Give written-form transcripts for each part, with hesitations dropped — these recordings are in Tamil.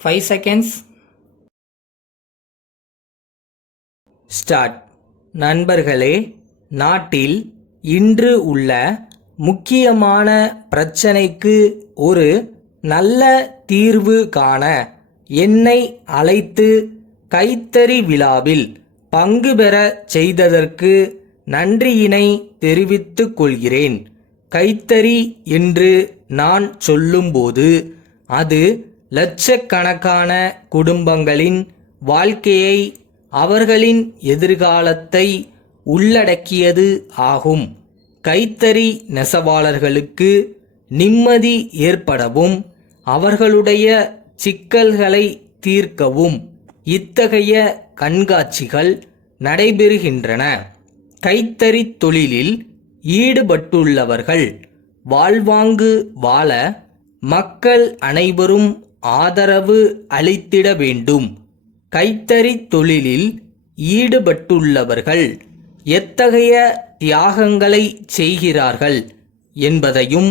5 seconds. Start. நண்பர்களே, நாட்டில் இன்று உள்ள முக்கியமான பிரச்சனைக்கு ஒரு நல்ல தீர்வு காண என்னை அழைத்து கைத்தறி விழாவில் பங்கு பெற செய்ததற்கு நன்றியினை தெரிவித்துக் கொள்கிறேன். கைத்தறி என்று நான் சொல்லும்போது அது லட்சக்கணக்கான குடும்பங்களின் வாழ்க்கையை, அவர்களின் எதிர்காலத்தை உள்ளடக்கியது ஆகும். கைத்தறி நெசவாளர்களுக்கு நிம்மதி ஏற்படவும் அவர்களுடைய சிக்கல்களை தீர்க்கவும் இத்தகைய கண்காட்சிகள் நடைபெறுகின்றன. கைத்தறி தொழிலில் ஈடுபட்டுள்ளவர்கள் வாழ்வாங்கு வாழ மக்கள் அனைவரும் ஆதரவு அளித்திட வேண்டும். கைத்தறி தொழிலில் ஈடுபட்டுள்ளவர்கள் எத்தகைய தியாகங்களை செய்கிறார்கள் என்பதையும்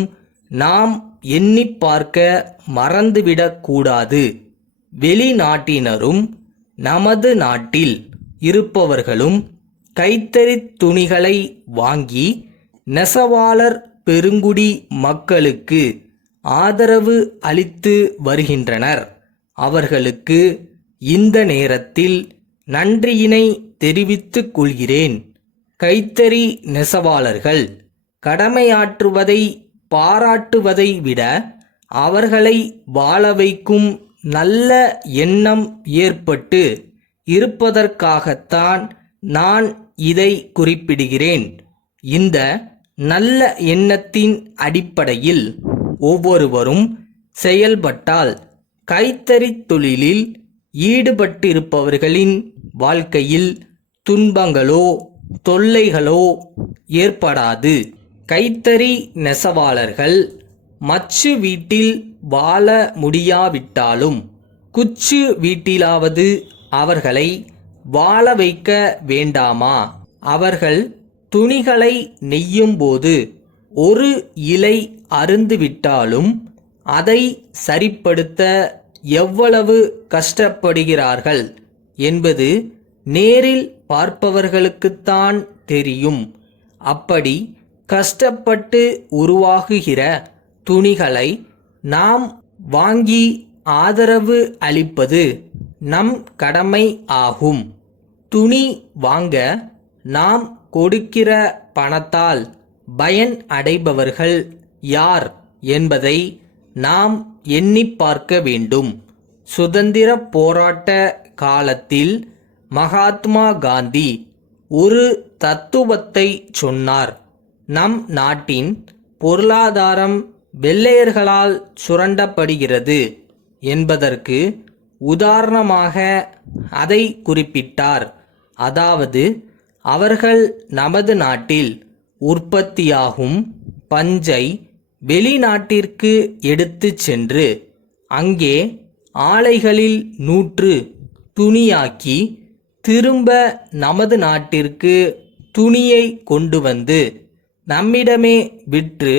நாம் எண்ணி பார்க்க மறந்துவிடக்கூடாது. வெளிநாட்டினரும் நமது நாட்டில் இருப்பவர்களும் கைத்தறி துணிகளை வாங்கி நெசவாளர் பெருங்குடி மக்களுக்கு ஆதரவு அளித்து வருகின்றனர். அவர்களுக்கு இந்த நேரத்தில் நன்றியினை தெரிவித்துக் கொள்கிறேன். கைத்தறி நெசவாளர்கள் கடமையாற்றுவதை பாராட்டுவதை விட அவர்களை வாழ வைக்கும் நல்ல எண்ணம் ஏற்பட்டு இருப்பதற்காகத்தான் நான் இதை குறிப்பிடுகிறேன். இந்த நல்ல எண்ணத்தின் அடிப்படையில் ஒவ்வொருவரும் செயல்பட்டால் கைத்தறி தொழிலில் ஈடுபட்டிருப்பவர்களின் வாழ்க்கையில் துன்பங்களோ தொல்லைகளோ ஏற்படாது. கைத்தறி நெசவாளர்கள் மச்சு வீட்டில் வாழ முடியாவிட்டாலும் குச்சு வீட்டிலாவது அவர்களை வாழ வைக்க வேண்டாமா? அவர்கள் துணிகளை நெய்யும்போது ஒரு இலை அறுந்துவிட்டாலும் அதை சரிப்படுத்த எவ்வளவு கஷ்டப்படுகிறார்கள் என்பது நேரில் பார்ப்பவர்களுக்குத்தான் தெரியும். அப்படி கஷ்டப்பட்டு உருவாகுகிற துணிகளை நாம் வாங்கி ஆதரவு அளிப்பது நம் கடமை ஆகும். துணி வாங்க நாம் கொடுக்கிற பணத்தால் பயன் அடைபவர்கள் யார் என்பதை நாம் எண்ணி பார்க்க வேண்டும். சுதந்திர போராட்ட காலத்தில் மகாத்மா காந்தி ஒரு தத்துவத்தை சொன்னார். நம் நாட்டின் பொருளாதாரம் வெள்ளையர்களால் சுரண்டப்படுகிறது என்பதற்கு உதாரணமாக அதை குறிப்பிட்டார். அதாவது அவர்கள் நமது நாட்டில் உற்பத்தியாகும் பஞ்சை வெளிநாட்டிற்கு எடுத்து சென்று அங்கே ஆலைகளில் நூற்று துணியாக்கி திரும்ப நமது நாட்டிற்கு துணியை கொண்டு வந்து நம்மிடமே விற்று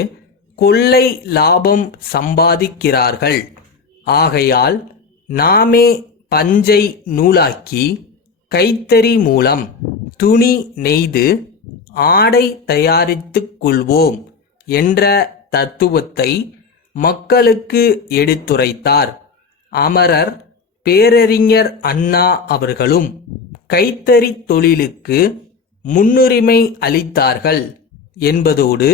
கொள்ளை லாபம் சம்பாதிக்கிறார்கள். ஆகையால் நாமே பஞ்சை நூலாக்கி கைத்தறி மூலம் துணி நெய்து ஆடை தயாரித்துக் கொள்வோம் என்ற தத்துவத்தை மக்களுக்கு எடுத்துரைத்தார். அமரர் பேரறிஞர் அண்ணா அவர்களும் கைத்தறி தொழிலுக்கு முன்னுரிமை அளித்தார்கள் என்பதோடு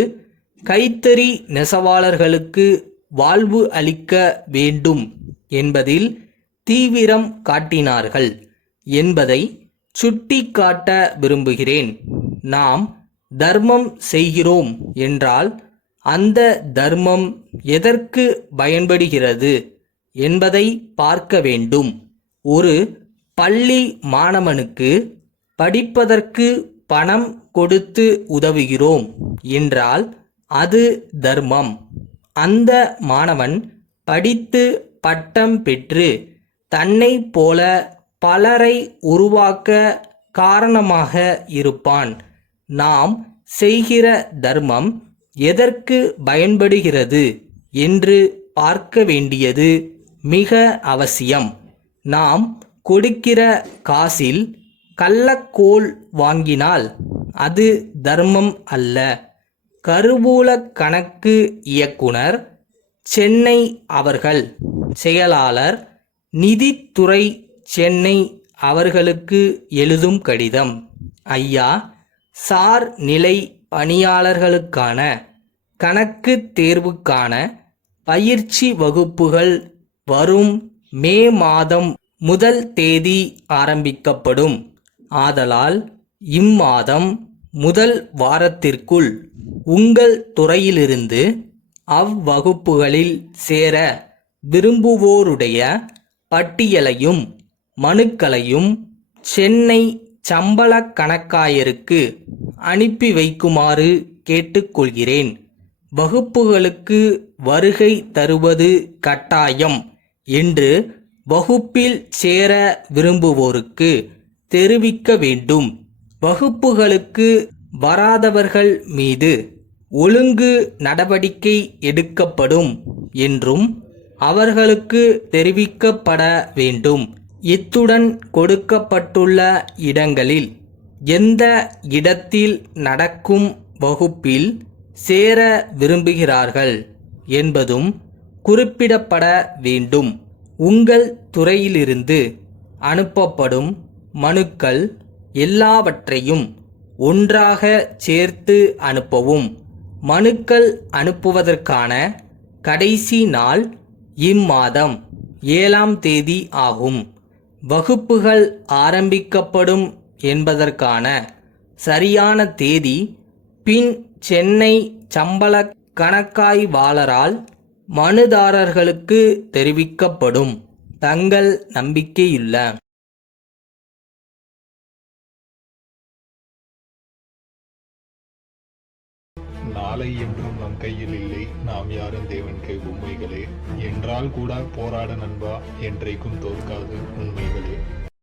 கைத்தறி நெசவாளர்களுக்கு வாழ்வு அளிக்க வேண்டும் என்பதில் தீவிரம் காட்டினார்கள் என்பதை சுட்டிக்காட்ட விரும்புகிறேன். நாம் தர்மம் செய்கிறோம் என்றால் அந்த தர்மம் எதற்கு பயன்படுகிறது என்பதை பார்க்க வேண்டும். ஒரு பள்ளி மாணவனுக்கு படிப்பதற்கு பணம் கொடுத்து உதவுகிறோம் என்றால் அது தர்மம். அந்த மாணவன் படித்து பட்டம் பெற்று தன்னை போல பலரை உருவாக்க காரணமாக இருப்பான். நாம் செய்கிற தர்மம் எதற்கு பயன்படுகிறது என்று பார்க்க வேண்டியது மிக அவசியம். நாம் கொடுக்கிற காசில் கள்ளக்கோல் வாங்கினால் அது தர்மம் அல்ல. கருவூல கணக்கு இயக்குனர், சென்னை அவர்கள் செயலாளர், நிதித்துறை, சென்னை அவர்களுக்கு எழுதும் கடிதம். ஐயா, சார் நிலை பணியாளர்களுக்கான கணக்கு தேர்வுக்கான பயிற்சி வகுப்புகள் வரும் மே மாதம் 1 தேதி ஆரம்பிக்கப்படும். ஆதலால் இம்மாதம் 1 வாரத்திற்குள் உங்கள் துறையிலிருந்து அவ்வகுப்புகளில் சேர விரும்புவோருடைய பட்டியலையும் மனுக்களையும் சென்னை சம்பள கணக்காயருக்கு அனுப்பி வைக்குமாறு கேட்டுக்கொள்கிறேன். வகுப்புகளுக்கு வருகை தருவது கட்டாயம் என்று வகுப்பில் சேர விரும்புவோருக்கு தெரிவிக்க வேண்டும். வகுப்புகளுக்கு வராதவர்கள் மீது ஒழுங்கு நடவடிக்கை எடுக்கப்படும் என்றும் அவர்களுக்கு தெரிவிக்கப்பட வேண்டும். இத்துடன் கொடுக்கப்பட்டுள்ள இடங்களில் எந்த இடத்தில் நடக்கும் வகுப்பில் சேர விரும்புகிறார்கள் என்பதும் குறிப்பிடப்பட வேண்டும். உங்கள் துறையிலிருந்து அனுப்பப்படும் மனுக்கள் எல்லாவற்றையும் ஒன்றாக சேர்த்து அனுப்பவும். மனுக்கள் அனுப்புவதற்கான கடைசி நாள் இம்மாதம் 7ஆம் தேதி ஆகும். வகுப்புகள் ஆரம்பிக்கப்படும் என்பதற்கான சரியான தேதி பின் சென்னை சம்பள கணக்காய்வாளரால் மனுதாரர்களுக்கு தெரிவிக்கப்படும். தங்கள் நம்பிக்கையுள்ள நாளை என்றும் நம் கையில் இல்லை, நாம் யாரும் தேவன் கை பொம்மைகளே. என்றால் கூட போராட நண்பா, என்றைக்கும் தோற்காது உண்மைகளே.